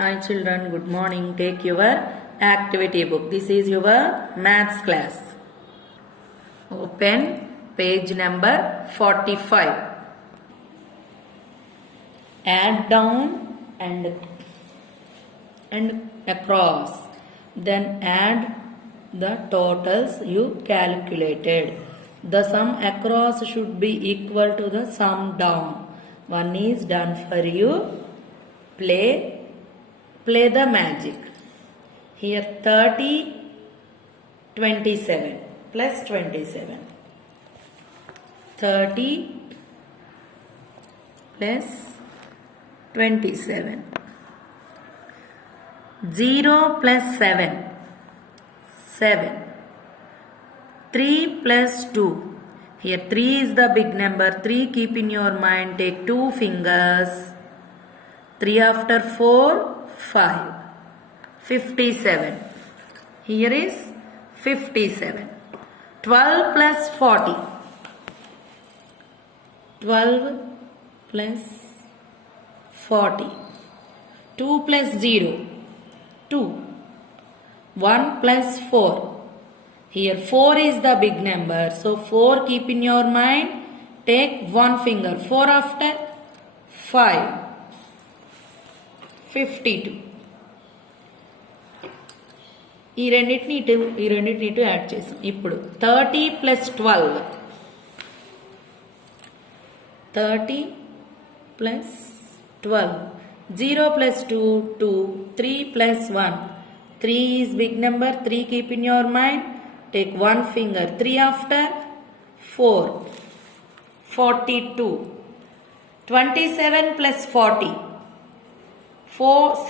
Hi children, good morning. Take your activity book. This is your maths class. Open page number 45. Add down and across. Then add the totals you calculated. The sum across should be equal to the sum down. One is done for you. Play the magic. Here 30, 27 plus 27. 30 plus 27. 0 plus 7. 7. 3 plus 2. Here 3 is the big number. 3 keep in your mind. Take 2 fingers. 3 after 4. 5. 57. Here is 57. 12 plus 40. 12 plus 40. 2 plus 0. 2. 1 plus 4. Here 4 is the big number. So 4 keep in your mind. Take 1 finger. 4 after 5. 52. ఈ రెండింటిని ఇటు add చేసాం. ఇప్పుడు 30 plus 12. 30 plus 12. 0 plus 2. 2. 3 plus 1. 3 is big number. 3 keep in your mind. Take 1 finger. 3 after 4. 42. 27 plus 40.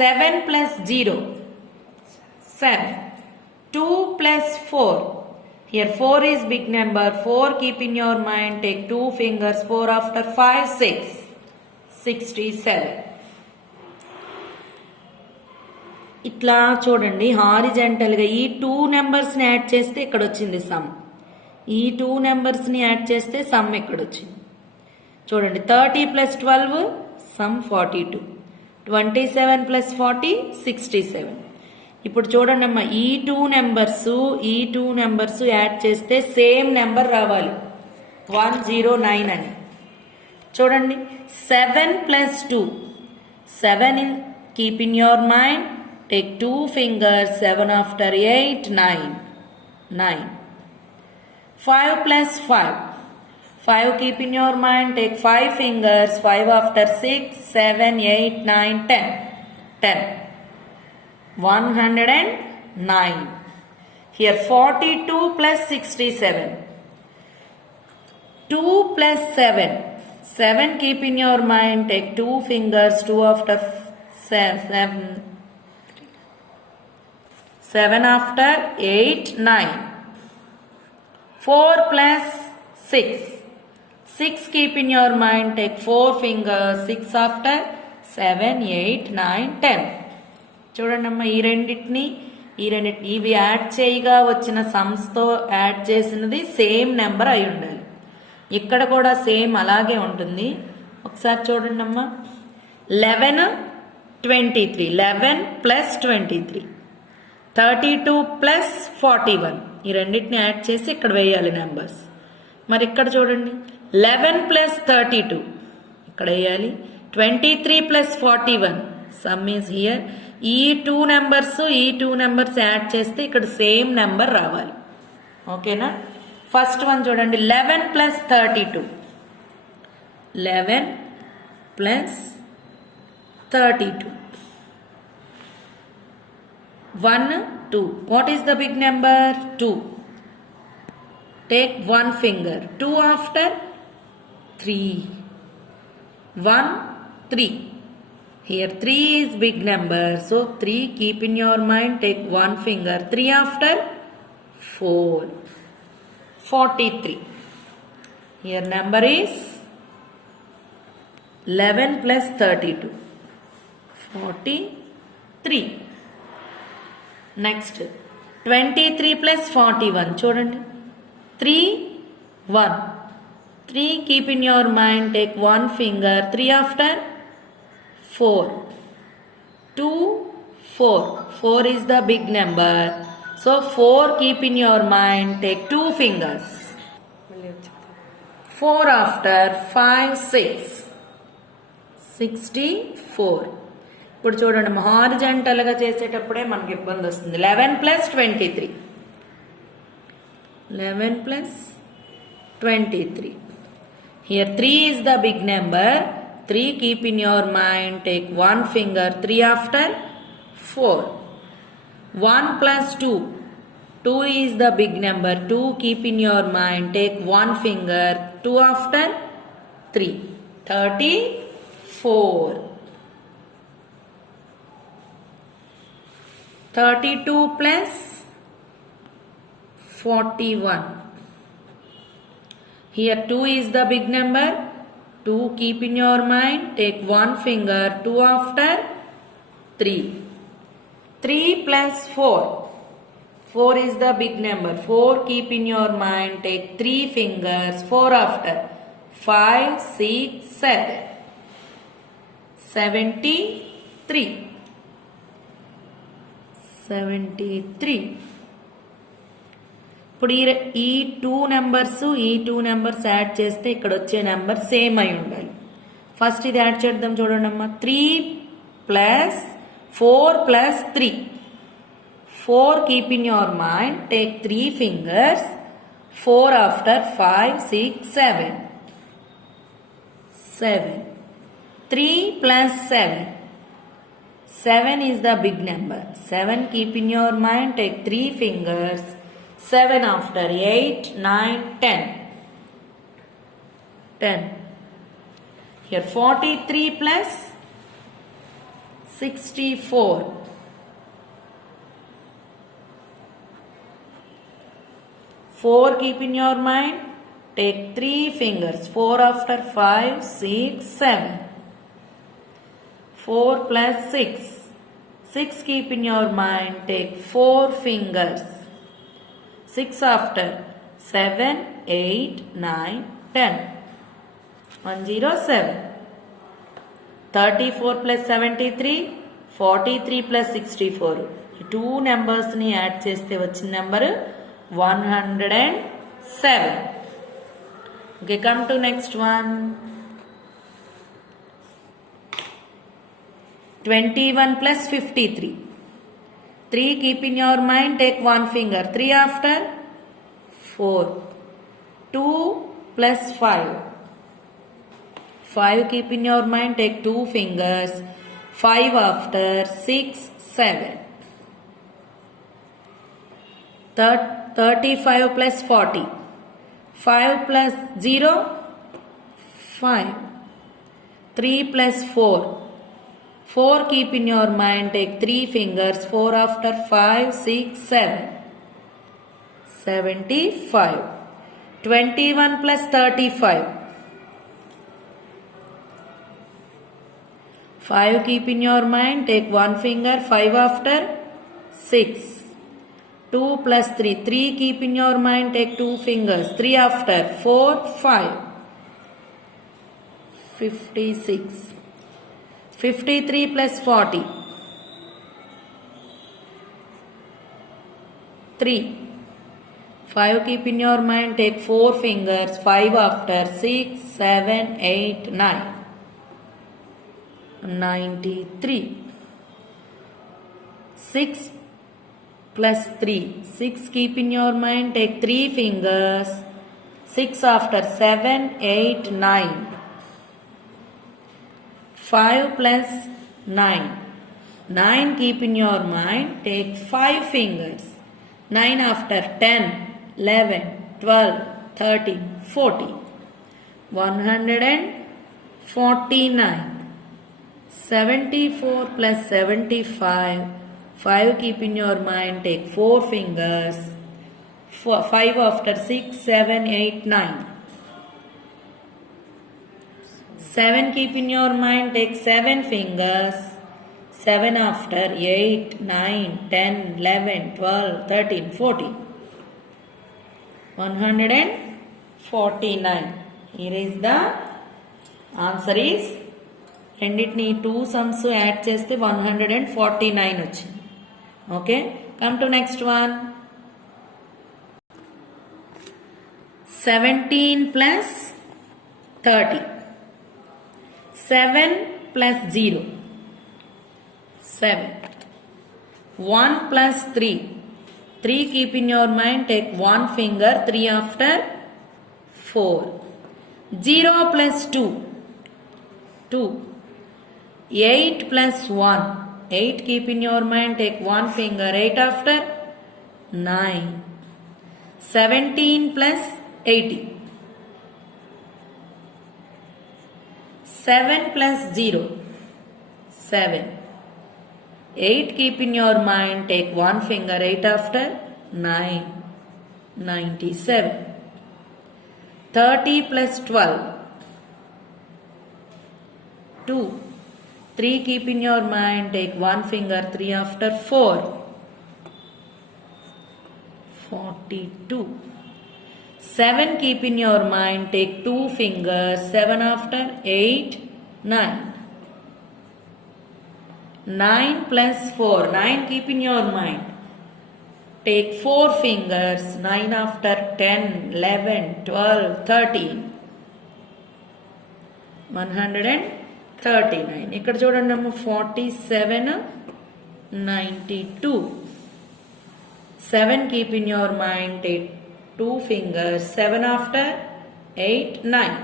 7 plus 0. 7. 2 plus 4. Here 4 is big number. 4 keep in your mind. Take 2 fingers. 4 after 5. 6. 67. ఇట్లా చూడండి, హారిజెంటల్గా ఈ 2 నెంబర్స్ని add చేస్తే ఇక్కడ వచ్చింది సమ్. ఈ 2 నెంబర్స్ని add చేస్తే some ఇక్కడ వచ్చింది. చూడండి, 30 ప్లస్ 12 సమ్ 42. 27 ప్లస్ 40 67. ఇప్పుడు చూడండి అమ్మా, ఈ 2 నెంబర్స్ యాడ్ చేస్తే సేమ్ నెంబర్ రావాలి. 109 అని చూడండి. 7 plus 2. 7 keep in your mind. Take 2 fingers. 7 after 8. 9. 5 plus 5. 5 keep in your mind. Take 5 fingers. 5 after 6. 7, 8, 9, 10. 10. 109. Here 42 plus 67. 2 plus 7. 7 keep in your mind. Take 2 fingers. 2 after 7. 7 after 8, 9. 4 plus 6. 6 keep in your mind. Take 4 fingers. 6 after 7, 8, 9, 10. చూడండి అమ్మా, ఈ రెండింటిని ఇవి add చేయగా వచ్చిన సమ్స్తో add చేసినది same number అయి ఉండాలి. ఇక్కడ కూడా సేమ్ అలాగే ఉంటుంది. ఒకసారి చూడండి అమ్మా. 11, 23. 11 ప్లస్ 23. 32 ప్లస్ 41. ఈ రెండింటిని యాడ్ చేసి ఇక్కడ వేయాలి నెంబర్స్. మరి ఇక్కడ చూడండి, 11 ప్లస్ 32 ఇక్కడ వేయాలి. 23 ప్లస్ 41. Some is here. ఈ 2 నెంబర్స్ యాడ్ చేస్తే ఇక్కడ సేమ్ నెంబర్ రావాలి. ఓకేనా? ఫస్ట్ వన్ చూడండి, 11 plus 32. 11 plus 32. 1, 2. What is the big number? 2. Take 1 finger. 2 after 3. 1, 3. Here 3 is big number. So 3 keep in your mind. Take 1 finger. 3 after 4. 43. Here number is 11 plus 32. 43. Next 23 plus 41. చూడండి, 3, 1. 3 keep in your mind. Take 1 finger. 3 after 4. 2, 4. 4 is the big number. So 4 keep in your mind. Take 2 fingers. 4 after 5, 6. 64. ఇప్పుడు చూడండి హారిజాంటల్గా చేసేటప్పుడే మనకి ఇబ్బంది వస్తుంది. 11 plus 23. 11 plus 23. Here 3 is the big number. 3 keep in your mind. Take 1 finger. 3 after 4. 1 plus 2. 2 is the big number. 2 keep in your mind. Take 1 finger. 2 after 3. 34. 32 plus 41. Here 2 is the big number. 2 keep in your mind. Take 1 finger. 2 after 3. 3 plus 4. 4 is the big number. 4 keep in your mind. Take 3 fingers. 4 after 5, 6, 7. 73. 73. ఇప్పుడు ఈ 2 numbers ఈ 2 numbers add చేస్తే ఇక్కడ వచ్చే number same అయి ఉండాలి. First ఇది add చేద్దాం చూడండి అమ్మా. 3 plus 4 plus 3. 4 keep in your mind. Take 3 fingers. 4 after 5, 6, 7. 7. 3 plus 7. 7 is the big number. 7 keep in your mind. Take 3 fingers. 7 after 8, 9, 10. 10. Here 43 plus 64. 4 keep in your mind. Take 3 fingers. 4 after 5, 6, 7. 4 plus 6. 6 keep in your mind. Take 4 fingers. 6 after 7, 8, 9, 10. 107. 34 plus 73. 43 plus 64. ఈ 2 నెంబర్స్ని add చేస్తే వచ్చిన number 107. Okay, come to next one. 21 plus 53. 3 keep in your mind. Take 1 finger. 3 after 4. 2 plus 5. 5 keep in your mind. Take 2 fingers. 5 after 6, 7. 35 plus 40. 5 plus 0, 5. 3 plus 4. 4 keep in your mind. Take 3 fingers. 4 after 5, 6, 7. 75. 21 plus 35. 5 keep in your mind. Take 1 finger. 5 after 6. 2 plus 3. 3 keep in your mind. Take 2 fingers. 3 after 4, 5. 56. 53 plus 40. 3. 5 keep in your mind. Take 4 fingers. 5 after 6, 7, 8, 9. 93. 6 plus 3. 6 keep in your mind. Take 3 fingers. 6 after 7, 8, 9. 5 plus 9. 9 keep in your mind. Take 5 fingers. 9 after 10, 11, 12, 13, 14. 149. 74 plus 75. 5 keep in your mind. Take 4 fingers. 5 after 6, 7, 8, 9. 7 keep in your mind. Take 7 fingers. 7 after 8, 9, 10, 11, 12, 13, 14. 149. Here is the answer is రెండింటిని 2 sums add చేస్తే 149 వచ్చింది. Okay, come to next one. 17 plus 30. 7 plus 0. 7. 1 plus 3. 3 keep in your mind, take one finger, 3 after 4. 0 plus 2. 2. 8 plus 1. 8 keep in your mind, take one finger, 8 after 9. 17 plus 80. 7 plus 0. 7. 8 keep in your mind, take one finger, 8 after 9. 97. 30 plus 12. 2. 3 keep in your mind, take one finger, 3 after 4. 42. 7 keep in your mind, take 2 fingers, 7 after 8, 9. 9 plus 4, 9 keep in your mind, take 4 fingers, 9 after 10, 11, 12, 13. 139. ఇక్కడ చూడండి అమ్మ, 47, 92. 7 keep in your mind, take 2 fingers, 7 after 8, 9.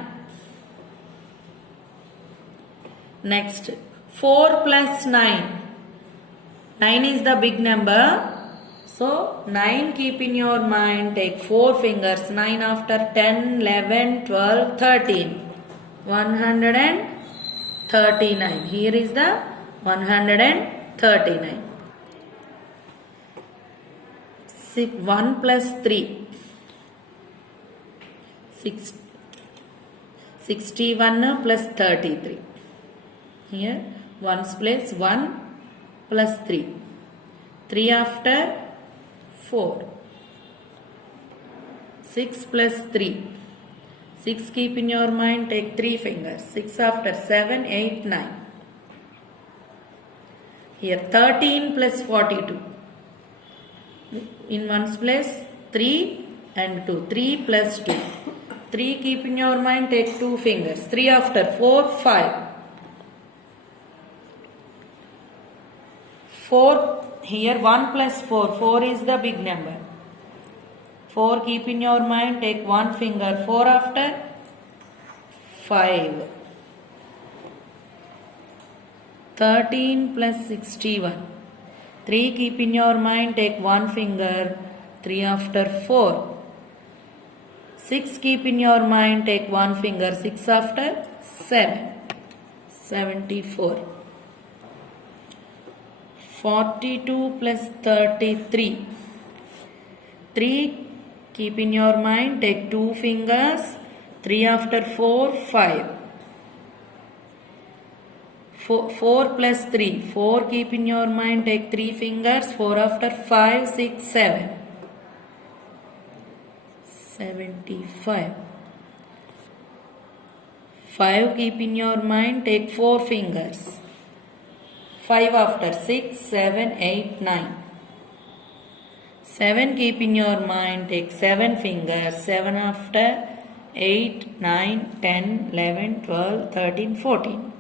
Next, 4 plus 9. 9 is the big number. So, 9 keep in your mind, take 4 fingers, 9 after 10, 11, 12, 13. 139. Here is the 139. 1 plus 3. 61 plus 33. Here, 1's place 1 plus 3. 3 after 4. 6 plus 3. 6 keep in your mind, take 3 fingers. 6 after 7, 8, 9. Here 13 plus 42. In 1's place 3 and 2. 3 plus 2. 3 keep in your mind, take 2 fingers. 3 after 4, 5. 4, here 1 plus 4. 4 is the big number. 4 keep in your mind, take 1 finger, 4 after 5. 13 plus 61. 3 keep in your mind, take 1 finger, 3 after 4. 6 keep in your mind, take 1 finger, 6 after 7. 74. 42 plus 33. 3 keep in your mind, take 2 fingers, 3 after 4, 5. 4 plus 3. 4 keep in your mind, take 3 fingers, 4 after 5, 6, 7. 75. 5 keep in your mind, take 4 fingers. 5 after 6, 7, 8, 9. 7 keep in your mind, take 7 fingers. 7 after 8, 9, 10, 11, 12, 13, 14.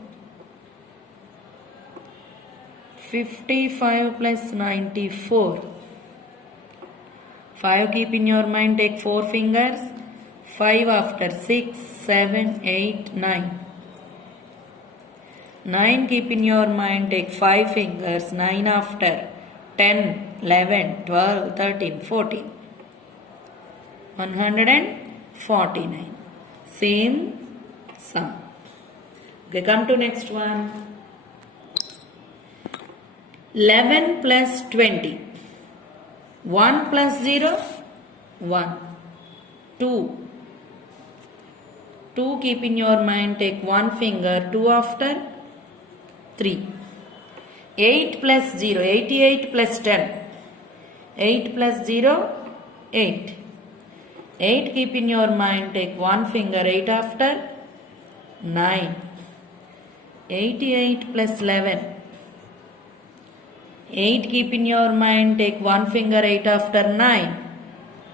55 plus 94. 5 keep in your mind, take 4 fingers. 5 after 6, 7, 8, 9. 9 keep in your mind, take 5 fingers. 9 after 10, 11, 12, 13, 14. 149. Same sum. Okay, come to next one. 11 plus 20. 1 plus 0, 1. 2. 2 keep in your mind, take 1 finger, 2 after 3. 8 plus 0, 88 plus 10. 8 plus 0, 8. 8 keep in your mind, take 1 finger, 8 after 9. 88 plus 11. 8 keep in your mind, take one finger 8 after 9.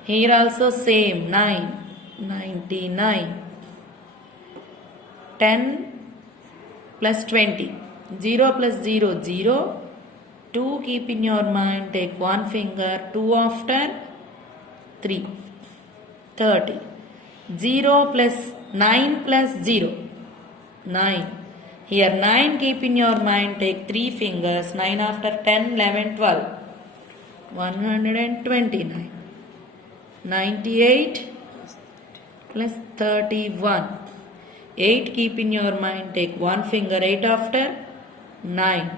Here also same 9. 99. 10 plus 20. 0 plus 0, 0. 2 keep in your mind, take one finger 2 after 3. 30. 0 plus 9 plus 0. 9. Here 9 keep in your mind, take 3 fingers, 9 after 10, 11, 12. 129. 98 plus 31. 8 keep in your mind, take one finger, 8 after 9.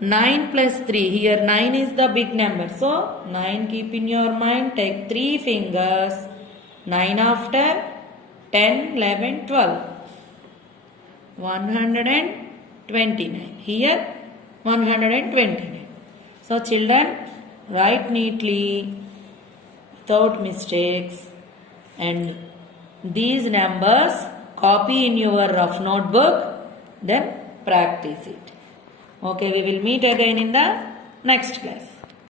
9 plus 3, here 9 is the big number, so 9 keep in your mind, take 3 fingers, 9 after 10, 11, 12. 129. Here 129. So children, write neatly without mistakes and these numbers copy in your rough notebook, then practice it. Okay, we will meet again in the next class.